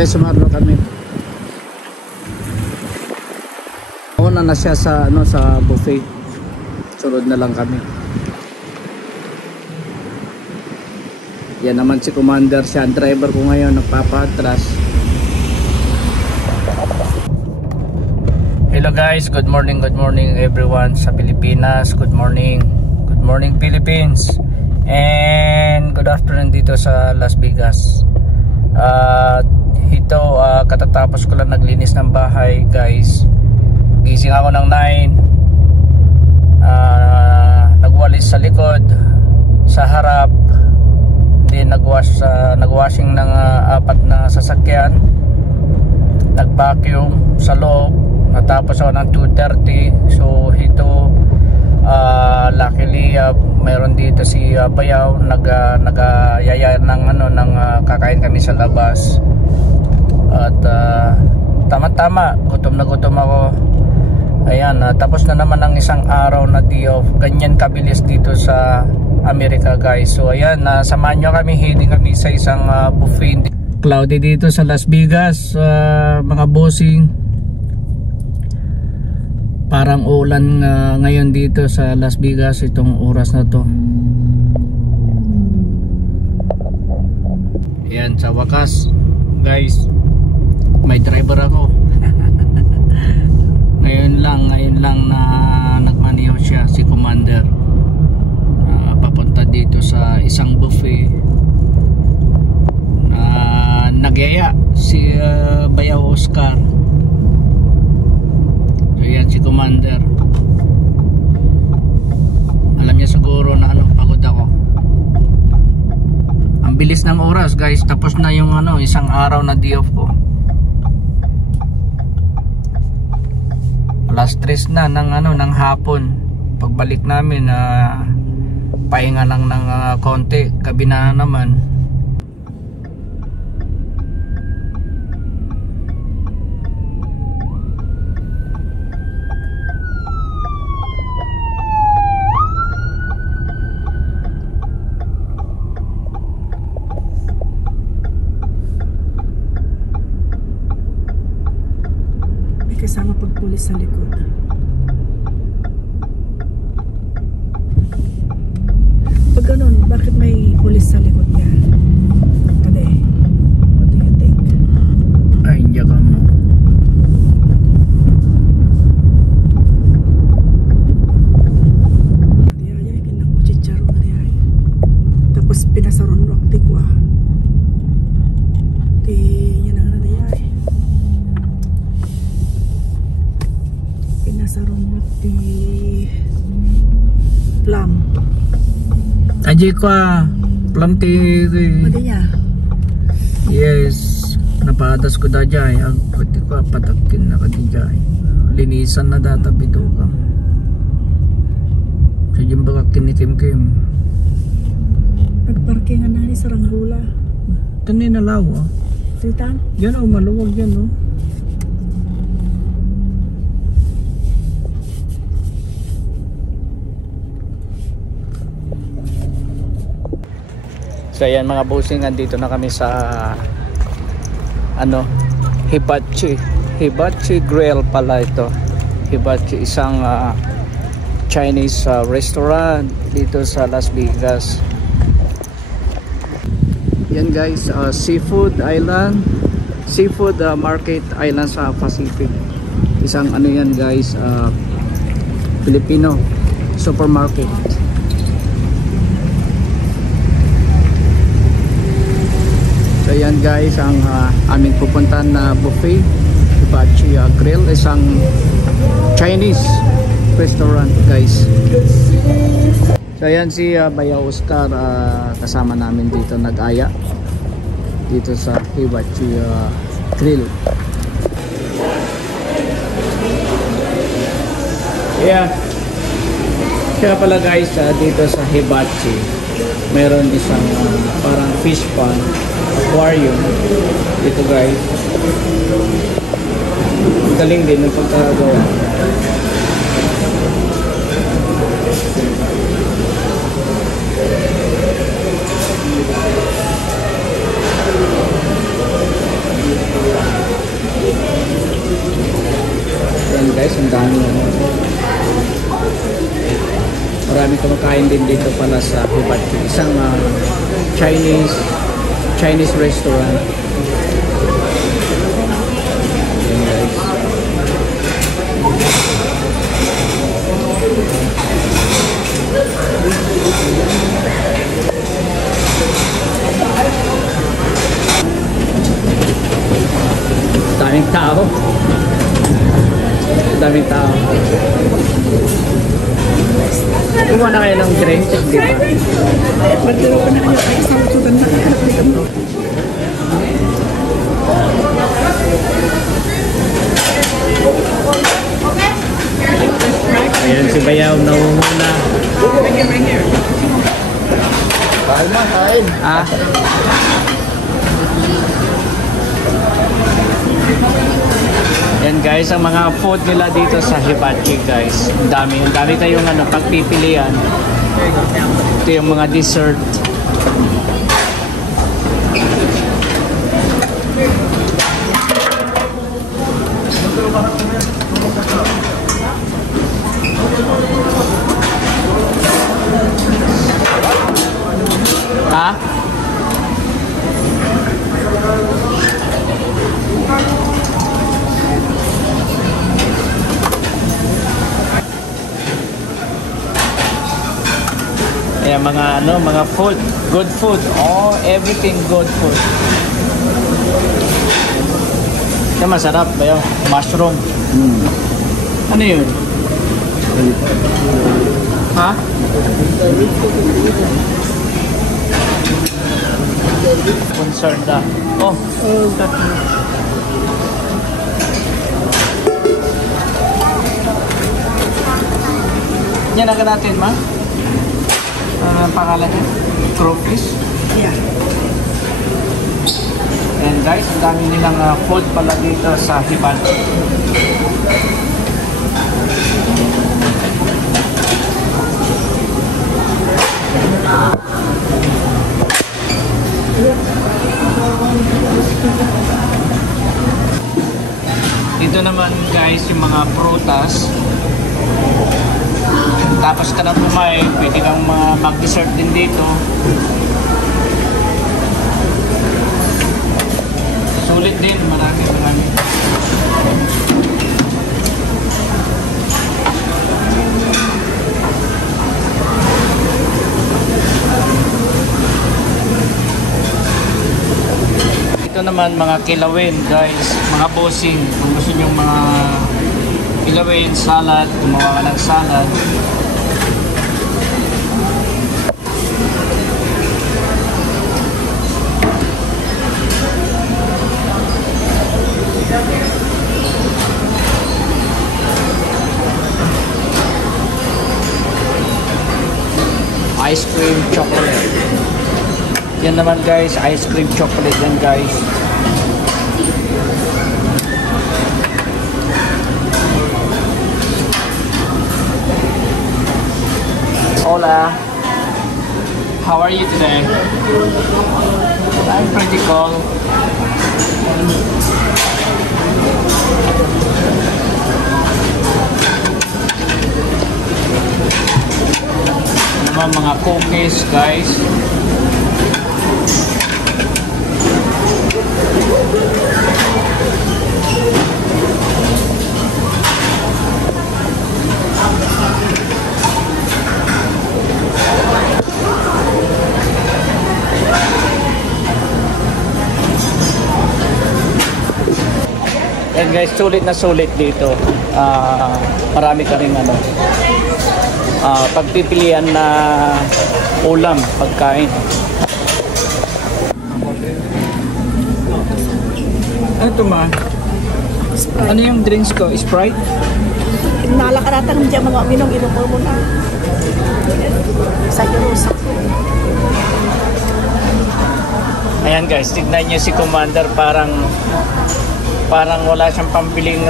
Ay, sumarno kami. Una na siya sa ano, sa buffet. Sunod na lang kami. Yan naman si Commander, siya ang driver ko ngayon, nagpapatras. Hello guys, good morning everyone sa Pilipinas. Good morning Philippines. And good afternoon dito sa Las Vegas. Katatapos ko lang naglinis ng bahay guys. Gising ako ng 9. Nagwalis sa likod, sa harap. Then nagwashing ng 4 na sasakyan. Nagvacuum sa loob. Natapos ako ng 2:30. So ito luckily mayroon dito si Bayaw nagayaya ng kakain kami sa labas. At tama-tama, gutom na gutom ako. Ayan, tapos na naman ang isang araw na day off. Ganyan kabilis dito sa Amerika guys. So ayan, samahan nyo kami, heading kami sa isang buffet. Cloudy dito sa Las Vegas, mga bossing. Parang ulan ngayon dito sa Las Vegas itong oras na to. Ayan, sa wakas guys, may driver ako. Ngayon lang na nagmaniho siya, si Commander. Papunta dito sa isang buffet. Nagyaya si Bayaw Oscar. So yan si Commander. Alam niya siguro na pagod ako. Ang bilis ng oras guys, tapos na yung isang araw na day off ko. Alas 3 na ng hapon. Pagbalik namin pahinga lang ng konti, gabi na naman. May kasama pagpulis sa likod. Pag ganun, bakit may pulis sa likod niya? Kade, what do you think? Ay, hindi ka mo. Kade ay, kinang mo chicharo kade ay. Tapos pinasaron rock di kwa. Di, yan ang kade ay. Pinasaron rock di plum. Aji ko planti. Madi niya? Yes, napatas ko da jay. Agpati ko patakin na kadijay. Linisan na data bito ka. Sa jimba ka kinikim-kim. Nagparkingan na ni sa Ranggula. Tani na lawa. Titan? Yan maluwag yan So ayan mga bossing, andito na kami sa Hibachi Grill pala ito. Hibachi, isang Chinese restaurant dito sa Las Vegas. Yan guys, seafood market island sa Pacific. Isang yan guys, Filipino supermarket. So yan guys, ang aming pupuntahan na buffet, Hibachi Grill, isang Chinese restaurant guys. So yan si Bayaw Oscar, kasama namin dito, nag-aya dito sa Hibachi Grill. Yeah. Kaya pala guys, dito sa Hibachi meron isang parang fish pond, aquarium dito guys. Galing din ng pagkagawa. din dito pala sa Hibachi. Isang Chinese restaurant. Ayan guys. Daming tao. Daming tao. Kumuha na kayo ng drink, di ba? Magdalo ka na kayo ay sa sudan na kaya. Ayan si Bayaw, nauuna. Kalma, kain. Ah. Yan guys, ang mga food nila dito sa Hibachi guys. Ang dami kayong pagpipilian. Ito yung mga dessert. Ha? Ayan, mga food, good food. Oh, everything good food. Yan masarap ba yun? Mushroom. Ano yun? Ha? Concerned ah. Oh. Yan agad natin, ma? Pangalan niya? Crawfish? Yeah. And guys, ang dami nilang food pala dito sa Hibachi. Dito naman guys, yung mga prutas. Tapos ka na kumain, pwede kang mag-dessert din dito. Sulit din, marami. Ito naman mga kilawin guys, mga bossing. Kung gusto nyo mga kilawin, salad, gumawa ka ng salad. Ice cream chocolate. Yan naman guys, ice cream chocolate yan guys. Hola. How are you today? I'm pretty cool. Mga cookies guys. And guys, sulit na sulit dito. Marami ka rin pagpipilian na ulam, pagkain. Ano ito ma? Sprite. Ano yung drinks ko? Sprite? Nalakaratan ng mga minong inupo mo na. Sa irusak. Ayan guys, tignan nyo si Commander, parang wala siyang pambiling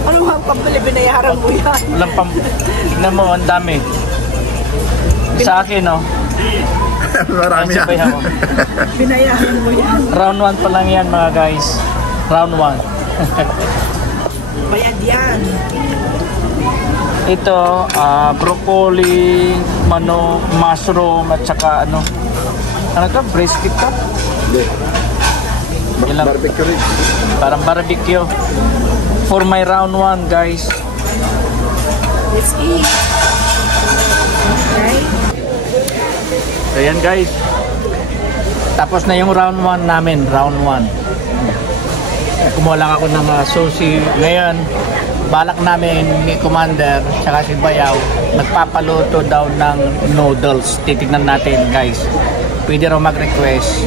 Ano nga pambili, binayaran mo yan? walang tignan mo, ang dami. Sa akin Marami Ayan, yan. Binayaran mo yan. Round 1 pa lang yan mga guys. Round 1. Bayad yan. Ito, broccoli, manok, mushroom, at saka ano to? Brisket to? Hindi. Ilang? Barbecue rin. Parang barbecue. For my round 1, guys. Let's eat. Okay. So yan, guys. Tapos na yung round 1 namin. Round 1. Kumuha lang ako ng sushi. Ngayon, balak namin ni Commander tsaka si Bayaw nagpapaluto daw ng noodles. Titignan natin, guys. Pwede raw mag-request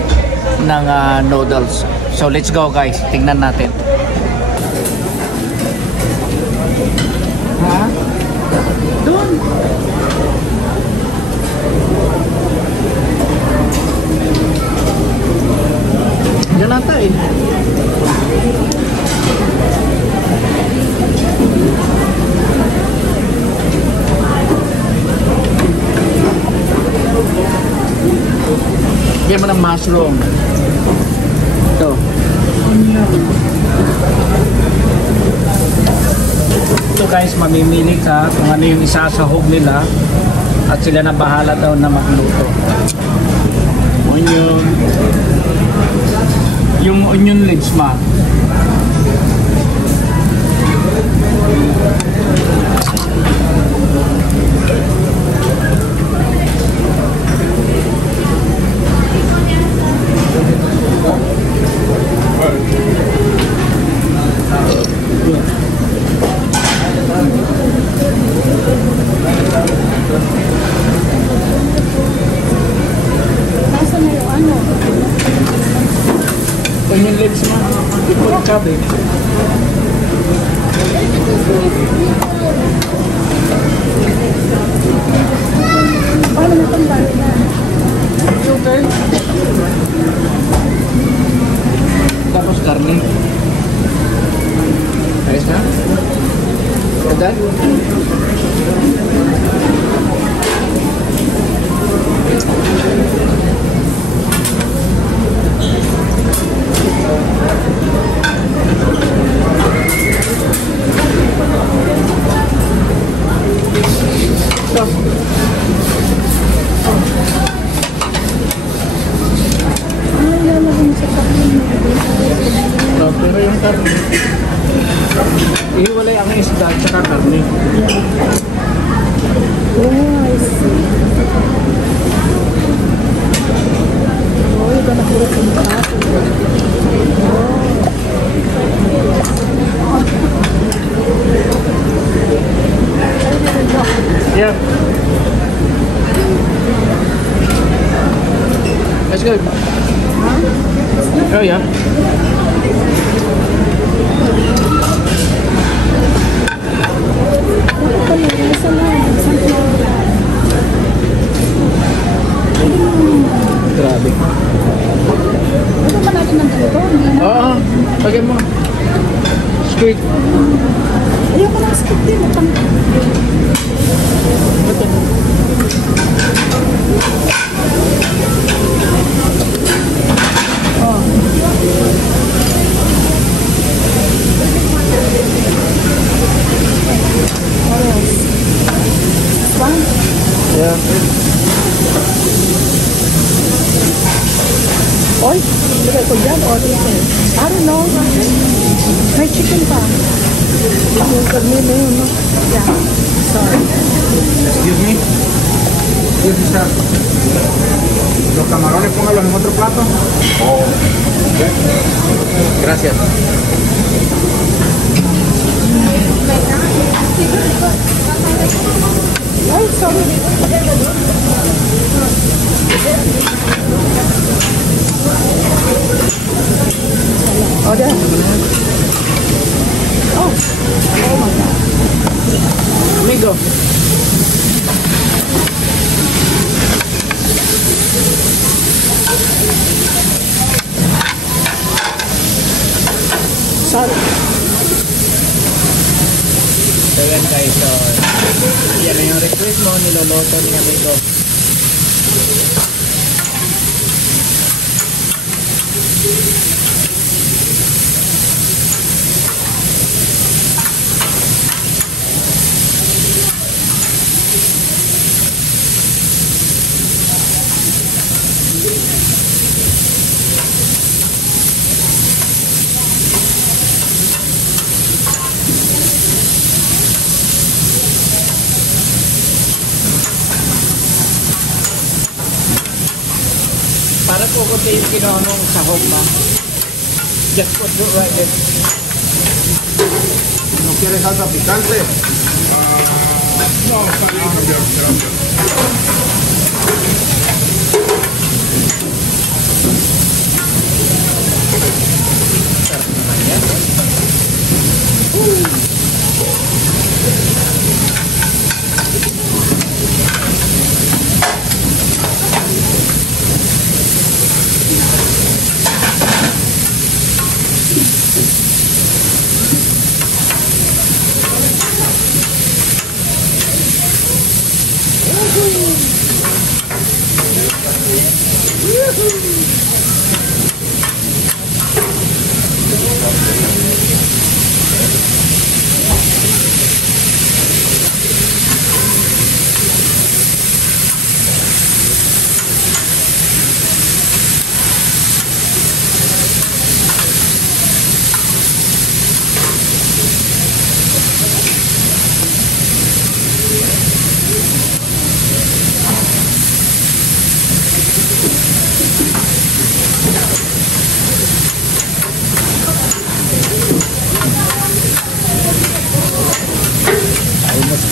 ng noodles. So let's go, guys. Tingnan natin. Ha? Doon. Diyan nata eh. Bigyan mo ng mushroom. Ito. Ito, guys, mamimili ka kung ano yung isasahog nila at sila na bahala daw na magluto. Onion. Yung onion leaves ma. Onion leaves ma. Ipon cabbage. Paano na itong balik na? Sugar. Tapos karne. Ayos na? Agad? Pero yung karne, ihiwalay ang isda at saka karne. Oh, I see. Oh, you're gonna put it in the apple. Yeah. That's good. Oh yeah. Grabe. Ito pa natin ng dito. Oo, lagyan mo. Squid. Ayoko ng skip din. Yeah. Oy, lagay ko dyan or dito? I don't know. May chicken pa. Yung karne na yun, no? Yeah. Sorry. Excuse me. Excuse me, sir. Los camarones póngalos en otro plato. Oh. Gracias. Ay, sorry. Order. Oh. Oh my God. Amigo. Sorry. So yan, guys, so yan na yung request mo, niloloto ni amigo. Para po ko yung kinonong sa home ba? Just put it right there. ¿No quieres salsa picante? No, está bien, gracias.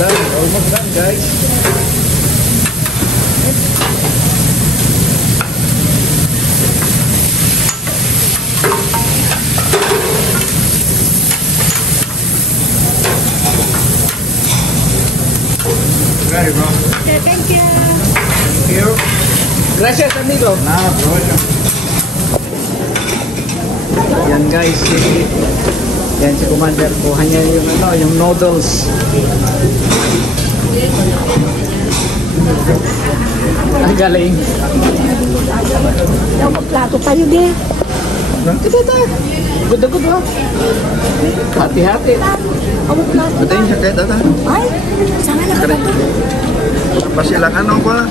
Almost done, guys. Ready, bro. Okay, thank you. Thank you. Gracias, amigo. Nada, aprovecha. Yan guys, yan si Commander, kuha niya yung yung noodles. Ang galing. Daw magplato tayo din. Ito. Good na good ha. Hati-hati. Magplato Ito yung jacket, ata. Ay, sana na ka ito. Apa silang ano ba?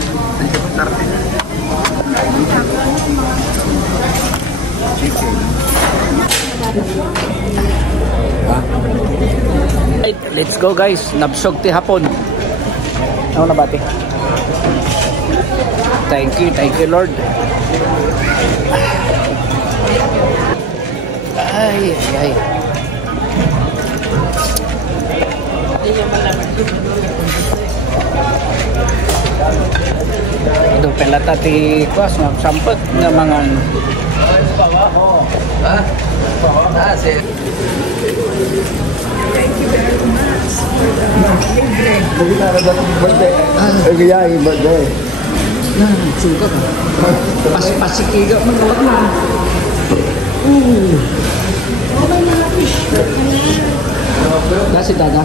Right, let's go guys. Nabsog ti hapon. Ano na bati? Thank you Lord. Ay. Ito pala tati kwas sampag nga mga suka ka. Pasikiga mo na. Kasi dada.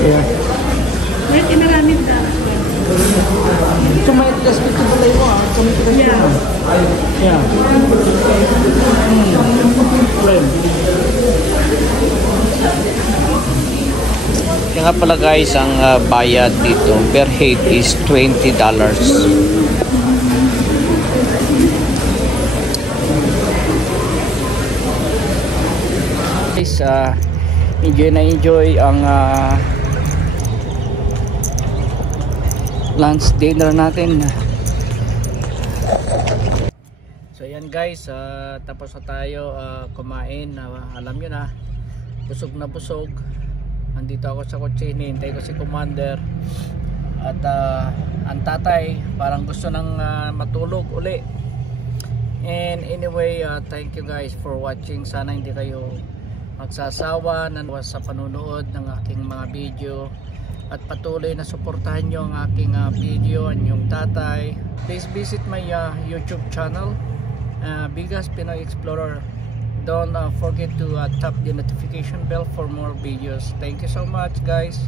Yeah. Wait, inaramid ka. Tumay gas dito balay mo ah. Yeah. Kaya nga pala guys, ang bayad dito per head is $20. Guys, enjoy ang lunch dinner natin. So yan guys, tapos na tayo kumain. Alam nyo na, busog na busog. Andito ako sa kotse, hinihintay ko si Commander. At ang tatay parang gusto nang matulog uli. And anyway, thank you guys for watching. Sana hindi kayo magsasawa sa panunood ng aking mga video. At patuloy na suportahan nyo ang aking video, ang yung tatay. Please visit my YouTube channel, Bigas Pinoy Explorer. Don't forget to tap the notification bell for more videos. Thank you so much guys.